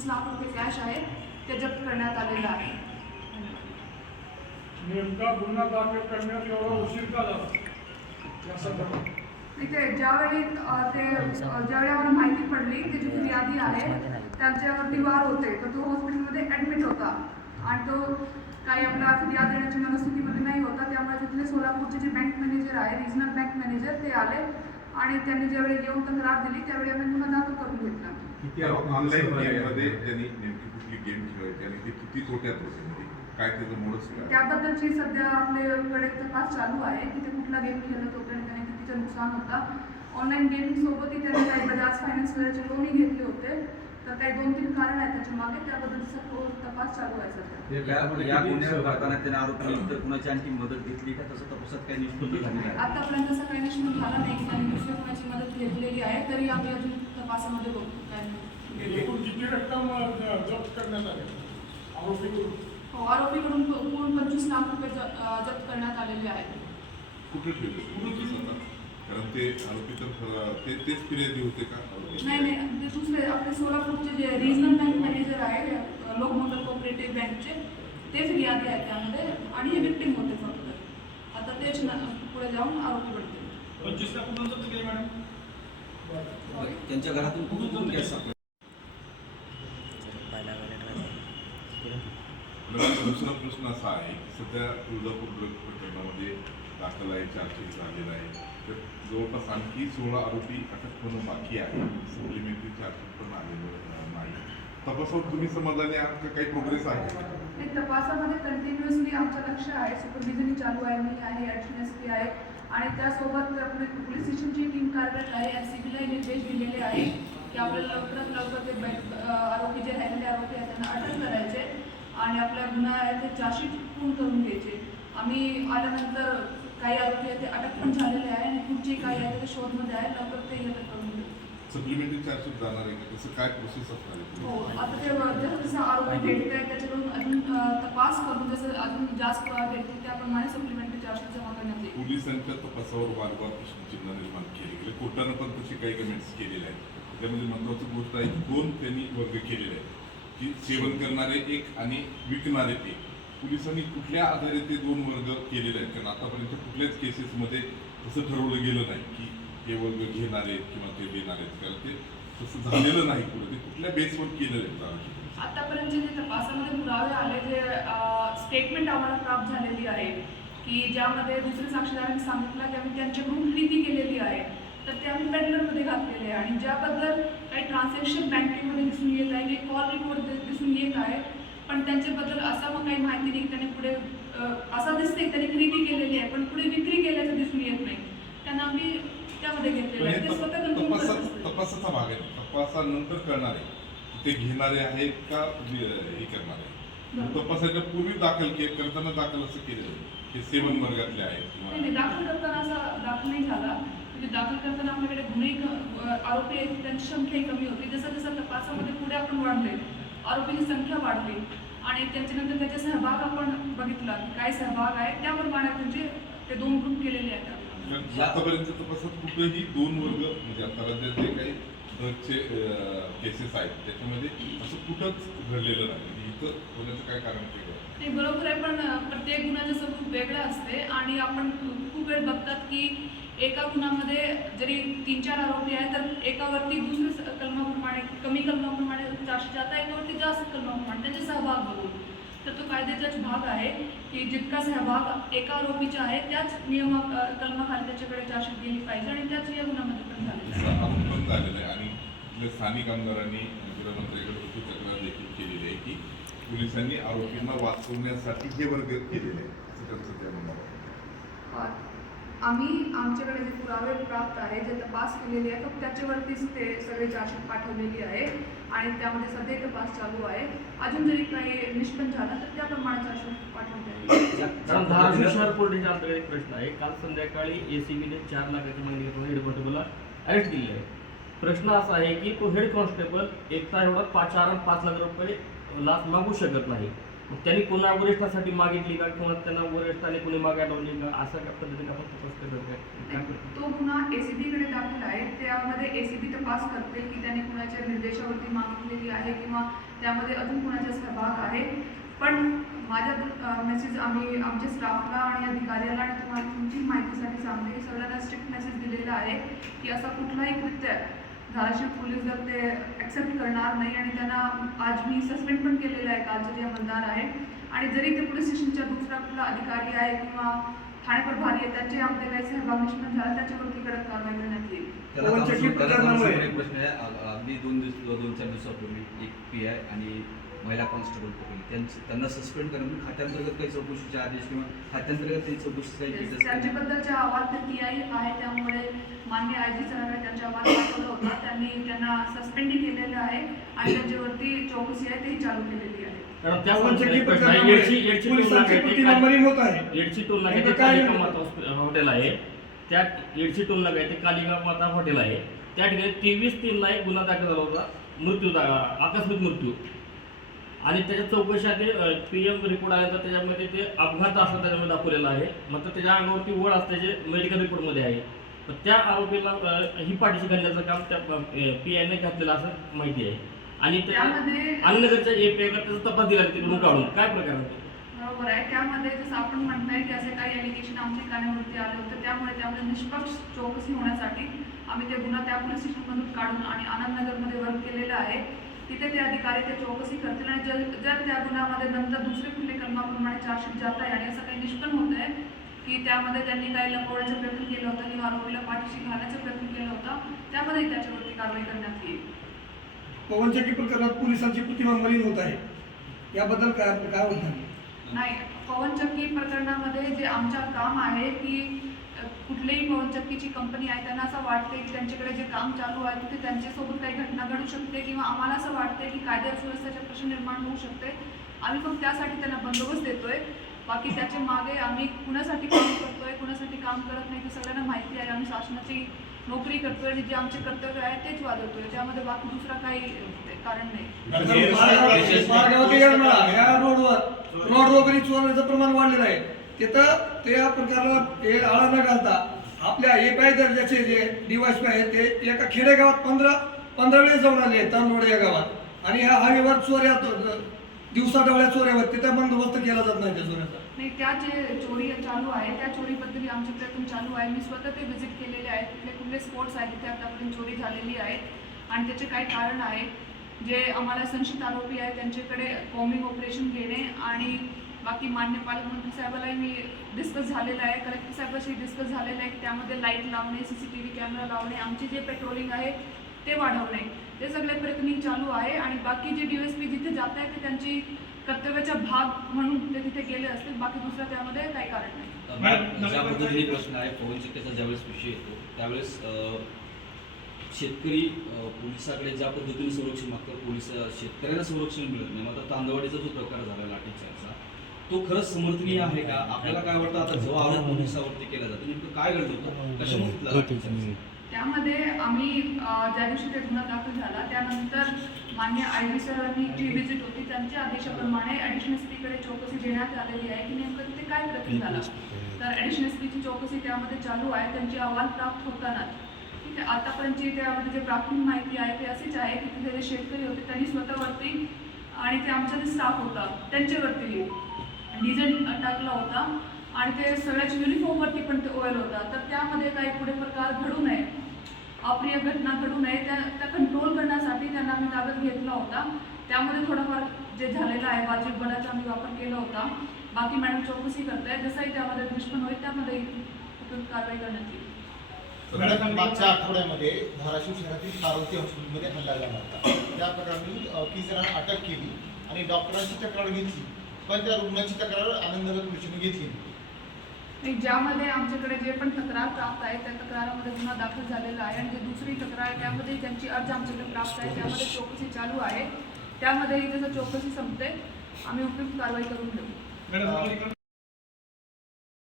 पंचवीस लाख रुपये कॅश आहे ते जप्त करण्यात आलेलं आहे. नेमका गुन्हा दाखल करण्यात एवढा उशीर का झाला? संदर्भात इथे ज्यावेळी ते ज्यावेळी आम्हाला माहिती पडली की जी फिर्यादी आहे त्यांच्यावरती वार होते तर तो हॉस्पिटलमध्ये ॲडमिट होता. आणि तो काही आपला फिर्याद देण्याची मनस्थितीमध्ये नाही होता. त्यामुळे तिथले सोलापूरचे जे बँक मॅनेजर आहे रिजनल बँक मॅनेजर ते आले. आणि त्यांनी ज्यावेळी येऊन तक्रार दिली त्यावेळी आम्ही गुन्हा दाखल करून घेतला. किती ऑनलाईन गेममध्ये त्यांनी नेमकी कुठली गेम खेळायची आणि ते किती तोट्यात होते म्हणजे काय त्याचं मोडच त्याबद्दलची सध्या आपल्याकडे तपास चालू आहे की ते कुठला गेम खेळत होते आणि त्याने कितीचं नुकसान होता. ऑनलाईन गेमिंग सोबतही त्याने काही बजाज फायनान्स वगैरेचे लोनही घेतले होते. तर काही दोन तीन कारण आहेत. त्याच्यामागे त्याबद्दलचा तो तपास चालू आहे सध्या. या या गुन्ह्यावर करताना त्याने आरोपी तर कुणाची आणखी मदत घेतली का? तसं तपासात काही निष्पत्ती झाली नाही आतापर्यंत असं काही निष्पन्न झाला नाही दुसऱ्या कोणाची मदत घेतलेली आहे तरी आम्ही अजून तपासामध्ये बघू काय नाही. एकूण किती रक्कम अ, जप्त करण्यात आली? आरोपीकडून? हो आरोपीकडून एकूण पंचवीस लाख रुपये ज- अं, जप्त करण्यात आलेले आहेत. कुठे ठेवले? कारण ते आरोपी तर ते तेच फिर्यादी होते का? नाही नाही ते दुसरे आपले सोलापूरचे जे रिजनल बँक मॅनेजर आहे अं, लोकमोटर कोऑपरेटिव्ह बँकचे ते फिर्यादी आहेत त्यामध्ये आणि हे विक्टीम होते फक्त. आता तेच न- पुढे जाऊन आरोपी बनते पंचवीस लाख कुठून जप्त केले मॅडम? त्यांच्या घरातून कुठून कुठून गॅस सापडला दुसरा प्रश्न असा आहे की सध्या तुळजापूर प्रकरणामध्ये दाखल आहे चार्जशीट झालेला आहे तर जवळपास आणखी सोळा आरोपी अटक होणं बाकी आहे. सप्लिमेंटरी चार्जशीट पण आलेलं नाही. तपासावर तुम्ही समाधानी आहात का? काही प्रोग्रेस आहे? तपासामध्ये कंटिन्युअसली आमचं लक्ष आहे. सुपरविजन चालू आहे मी आहे ॲडिशनल एस पी आहे. आणि त्यासोबत पोलीस स्टेशनची टीम कार्यरत आहे. एस सी बीला निर्देश दिलेले आहे की आपल्याला लवकरात लवकर ते आरोपी जे राहिलेले आरोपी आहेत त्यांना अटक करायचे. आणि आपल्या गुन्हा आहे ते चार्जशीट पूर्ण करून घ्यायचे. आम्ही आल्यानंतर काही आरोपी आहेत ते अटक पण झालेले आहे आणि पुढचे काही आहे ते शोधमध्ये आहे लवकर ते अटक करून. सप्लिमेंटरी चार्जशीट जाणार आहे. का तसं काय प्रोसेस असणार हो आहे आता ते जसं जसं आरोपी भेटत आहे त्याच्याकडून अजून तपास करून जसं अजून जास्त पुरावा भेटतील त्याप्रमाणे सप्लिमेंटरी चार्जेस जमा करण्यात येईल. पोलिसांच्या तपासावर वारंवार प्रश्नचिन्ह निर्माण केले गेले. कोर्टानं पण तसे काही कमेंट्स केलेले आहेत. त्यामध्ये महत्वाची गोष्ट आहे की दोन त्यांनी वर्ग केलेले आहेत. की सेवन करणारे एक आणि विकणारे एक. पोलिसांनी कुठल्या आधारे ते दोन वर्ग केलेले आहेत? कारण आतापर्यंत कुठल्याच केसेसमध्ये तसं ठरवलं गेलं नाही की हे वर्ग घेणारे आहेत किंवा ते देणार आहेत. कारण ते तसं झालेलं नाही पुढे. ते कुठल्या बेसवर केलेलं आहे? आतापर्यंत जे तपासामध्ये पुरावे आले जे स्टेटमेंट आम्हाला प्राप्त झालेली आहे की ज्यामध्ये दुसरे साक्षीदारांनी सांगितलं की आम्ही त्यांच्याकडून खरेदी केलेली आहे. तर ते आम्ही पेडलरमध्ये घातलेले आहे. आणि ज्याबद्दल काही ट्रान्झॅक्शन बँकेमध्ये दिसून येत आहे काही कॉल रिपोर्ट दिसून येत आहे पण त्यांच्याबद्दल असं मग काही माहिती नाही की त्यांनी पुढे असं दिसते की त्यांनी खरेदी केलेली आहे पण पुढे विक्री केल्याचं दिसून येत नाही. त्यांना आम्ही त्यामध्ये घेतलेलं आहे. ते स्वतः करत असतात. तपासाचा भाग आहे. तपासानंतर आहे की ते घेणारे आहेत का हे करणारे बरोबर. तपासाच्या पूर्वी दाखल के करताना दाखल असं केलेलं आहे. हे सेवन वर्गातले आहेत नाही नाही, किंवा दाखल करताना असा दाखल नाही झाला. म्हणजे दाखल करताना आपल्याकडे गुन्हे क- अ, आरोपी आहेत त्यांची संख्याही कमी होती. जसं जसं तपासामध्ये पुढे आपण वाढले आरोपीची संख्या वाढली. आणि त्यांच्यानंतर त्याचे सहभाग आपण बघितला की काय सहभाग आहे त्याप्रमाणे त्यांचे ते दोन ग्रुप केलेले आहेत. आतापर्यंत तपासात कुठेही दोन वर्ग म्हणजे आता राज्यात जे काही ड्रगचे केसेस आहेत त्याच्यामध्ये असं कुठंच घडलेलं नाही. इथं होण्याचं काय कारण ते बरोबर आहे पण प्रत्येक गुन्ह्याचं स्वरूप वेगळं असते. आणि आपण खूप वेळ बघतात की एका गुन्ह्यामध्ये जरी तीन चार आरोपी आहेत तर एकावरती दुसऱ्या कलमाप्रमाणे कमी कलमाप्रमाणे चारशे जाता एकावरती जास्त कलमाप्रमाणे त्यांचे सहभाग बघून. तर तो कायद्याचाच भाग आहे की जितका सहभाग एका आरोपीचा आहे त्याच नियमा कलमाखाली त्याच्याकडे चारशे गेली पाहिजे आणि त्याच या गुन्ह्यामध्ये पण झालेलं आहे. पण आणि स्थानिक आमदारांनी गृहमंत्र्यांकडे होती तक्रार देखील केलेली आहे की पोलिसांनी आरोपींना वाचवण्यासाठी हे वर्ग केलेले आहे. असं त्यांचं त्या म्हणणं आम्ही आमच्याकडे जे पुरावे प्राप्त आहे जे तपास केलेले आहे फक्त त्याच्यावरतीच ते सगळे चार्जशीट पाठवलेली आहे आणि त्यामध्ये सध्या तपास चालू आहे. अजून जरी काही निष्पन्न झालं तर त्याप्रमाणे चार्जशीट पाठवण्यात धाराशिव शहर पोलिसांच्या अंतर्गत एक प्रश्न आहे. काल संध्याकाळी एसीबीने चार लाखाची मागणी करून हेड कॉन्स्टेबलला अरेस्ट केले आहे. प्रश्न असा आहे की तो हेड कॉन्स्टेबल एकटा एवढा पाच चार पाच लाख रुपये लाच मागू शकत नाही. त्यांनी कोणा वरिष्ठासाठी मागितली का? किंवा त्यांना वरिष्ठाने कोणी मागायला लावली का? असं त्या पद्धतीने आपण तपास करतो काय काय करतो? तो गुन्हा एसीबी कडे दाखल आहे. त्यामध्ये एसीबी तपास करते की त्याने कुणाच्या निर्देशावरती मागितलेली आहे किंवा त्यामध्ये अजून कुणाचा सहभाग आहे. पण माझ्या मेसेज आम्ही आमच्या स्टाफला आणि अधिकाऱ्याला आणि तुम्हाला तुमची माहितीसाठी सांगते की सगळ्यांना स्ट्रिक्ट मेसेज दिलेला आहे की असा कुठलाही कृत्य धाराशिव पोलीस जर ते ॲक्सेप्ट करणार नाही आणि त्यांना आज मी सस्पेंड पण केलेलं आहे कालचं जे अंमलदार आहे. आणि जरी ते पोलीस स्टेशनच्या दुसरा कुठला अधिकारी आहे किंवा ठाणे प्रभारी आहे त्यांचे आमचे काही सहभाग निष्पन्न झाला त्याच्यावरती कडक कारवाई करण्यात येईल. प्रश्न आहे अगदी दोन दिवस दोन चार दिवसापूर्वी एक पी आय आणि महिला कॉन्स्टेबल पकडली. त्यांची त्यांना सस्पेंड करून खात्यांतर्गत काही चौकशीचे आदेश किंवा खात्यांतर्गत काही चौकशी काही केली असेल? त्यांच्याबद्दलचा अहवाल तर टी आय आहे त्यामुळे मान्य आय जी सरांनी त्यांचा अहवाल पाठवला होता. त्यांनी त्यांना सस्पेंडही केलेलं आहे आणि त्यांच्यावरती चौकशी आहे तेही चालू केलेली आहे. हॉटेल आहे. त्या येडशी टोल येथे कालिका माता हॉटेल आहे. त्या ठिकाणी तेवीस तीनला एक गुन्हा दाखल झाला होता. मृत्यू आकस्मिक मृत्यू. आणि त्याच्या चौकशात पी एम रिपोर्ट आल्यानंतर त्याच्यामध्ये ते अपघात असं त्याच्यामध्ये दाखवलेला आहे. मात्र त्याच्या अंगावरती वळ असल्याचे मेडिकल रिपोर्टमध्ये आहे. तर त्या आरोपीला ही पाठीशी घालण्याचं काम त्या पी आयने घातलेलं असं माहिती आहे. आणि त्या त्यामध्ये आनंदगडच्या एपीआयला त्याचा तपास दिला तिकडून काढून. काय प्रकार आहे? तो? बरोबर आहे. त्यामध्ये जसं आपण म्हणताय की असे काही एलिगेशन आमच्या कानावरती आले होते. त्यामुळे त्यामध्ये निष्पक्ष चौकशी होण्यासाठी आम्ही ते गुन्हा त्या पोलीस स्टेशनमधून काढून आणि आनंदनगरमध्ये वर्क केलेलं आहे. तिथे ते अधिकारी ते चौकशी करतील. आणि जर जर त्या गुन्ह्यामध्ये नंतर दुसरे कुठले कलमाप्रमाणे चार्जशीट जात आहे आणि असं काही निष्पन्न होत आहे की त्यामध्ये त्यांनी काही लपवण्याचा प्रयत्न केला होता किंवा आरोपीला पाठीशी घालण्याचा प्रयत्न केला होता त्यामध्ये त्याच्यावरती कारवाई करण्यात येईल. पवन चक्की प्रकरणात पोलिसांची प्रतिमांबरी होत आहे. याबद्दल काय काय म्हणतात नाही पवनचक्की प्रकरणामध्ये जे आमचं काम आहे की कुठलीही पवनचक्कीची कंपनी आहे त्यांना असं वाटते की त्यांच्याकडे जे काम चालू आहे तिथे त्यांच्यासोबत काही घटना घडू शकते किंवा आम्हाला असं वाटते की कायदा सुव्यवस्थेचा प्रश्न निर्माण होऊ शकते आम्ही फक्त त्यासाठी त्यांना बंदोबस्त देतोय. बाकी त्याच्यामागे आम्ही कुणासाठी काम करतोय कुणासाठी काम करत नाही ते सगळ्यांना माहिती आहे. आम्ही शासनाची नोकरी करतोय आणि जे आमचे कर्तव्य आहे तेच वाजवतोय त्यामध्ये बाकी दुसरा काही कारण नाही. रोड चोरण्याचं प्रमाण वाढलेलं आहे. तिथं त्या प्रकारला हे आळा न घालता आपल्या ए पाय दर्जाचे जे डिवाइस आहेत ते एका खेडेगावात पंधरा पंधरा वेळेस जाऊन आले तांदोड या गावात. आणि ह्या हायवेवर चोऱ्या दिवसा डोळ्या चोऱ्यावर तिथं बंदोबस्त केला जात नाही त्या चोऱ्याचा. नाही त्या जे चोरी चालू आहे त्या चोरीबद्दल आमचे प्रयत्न चालू आहे. मी स्वतः ते व्हिजिट केलेले आहेत. कुठले कुठले स्पॉट्स आहेत तिथे आतापर्यंत चोरी झालेली आहे आणि त्याचे काही कारण आहे जे आम्हाला संशयित आरोपी आहे त्यांच्याकडे कॉमिंग ऑपरेशन घेणे आणि बाकी मान्य पालकमंत्री साहेबालाही मी डिस्कस झालेलं आहे. कलेक्टर साहेबाशी डिस्कस झालेलं आहे की त्यामध्ये लाइट लावणे C C T V camera लावणे आमचे जे पेट्रोलिंग आहे ते वाढवणे. ते सगळे प्रयत्न चालू आहे आणि बाकी जे डी एस पी जिथे जात आहे ते त्यांची कर्तव्याचा भाग म्हणून ते तिथे गेले असतील बाकी दुसरं त्यामध्ये काही कारण नाही ज्या. पद्धतीने प्रश्न आहे पवन चक्कीचा ज्यावेळेस विषय येतो त्यावेळेस शेतकरी पोलिसाकडे ज्या पद्धतीने संरक्षण मागतात पोलीस शेतकऱ्यांना संरक्षण मिळत नाही मग आता तांदवाडीचा जो प्रकार झाला लाठीचार्जचा तो खरंच समर्थनीय आहे का आपल्याला काय वाटतं आता जेव्हा आरोप पोलिसावरती केला जातो नेमकं काय घडलं होतं कशामुळे लाठीचार्ज? त्यामध्ये आम्ही ज्या दिवशी ते गुन्हा दाखल झाला त्यानंतर मान्य आय बी सरांनी जी व्हिजिट होती त्यांच्या आदेशाप्रमाणे ॲडिशनल एस पीकडे चौकशी देण्यात आलेली आहे की नेमकं तिथे काय प्रयत्न झाला. तर ॲडिशनल एस पीची चौकशी त्यामध्ये चालू आहे त्यांचे अहवाल प्राप्त होताना. ठीक आहे आतापर्यंतची त्यामध्ये जे प्राथमिक माहिती आहे ते अशीच आहे की तिथे जे शेतकरी होते त्यांनी स्वतःवरती आणि ते आमचा जे स्टाफ होता त्यांच्यावरती डिझेल टाकला होता. आणि ते सगळ्याच्या युनिफॉर्मवरती पण ते ऑइल होता. तर त्यामध्ये काही पुढे प्रकार घडू नये. अप्रिय घटना घडू नये त्या त्या कंट्रोल करण्यासाठी त्यांना आम्ही ताब्यात घेतला होता. त्यामध्ये थोडाफार जे झालेलं आहे वाजवी बडाचा आम्ही वापर केला होता. बाकी मॅडम चौकशी करताय जसंही त्यामध्ये दुष्पण होईल त्यामध्ये कारवाई करण्यात येईल. मॅडम मागच्या आठवड्यामध्ये धाराशिव शहरातील पार्वती हॉस्पिटलमध्ये हल्ला झाला होता. त्या प्रकरणी तीस जणांना अटक केली आणि डॉक्टरांची तक्रार घेतली. पण त्या रुग्णाची तक्रार आनंदनगर पोलिसांनी घेतली. आणि ज्यामध्ये आमच्याकडे जे पण तक्रार प्राप्त आहे त्या तक्रारामध्ये गुन्हा दाखल झालेला आहे. आणि जे दुसरी तक्रार आहे त्यामध्ये त्यांची अर्ज आमच्याकडे प्राप्त आहे. त्यामध्ये चौकशी चालू आहे. त्यामध्ये जसं चौकशी संपते आम्ही उपयुक्त कारवाई करून घेऊ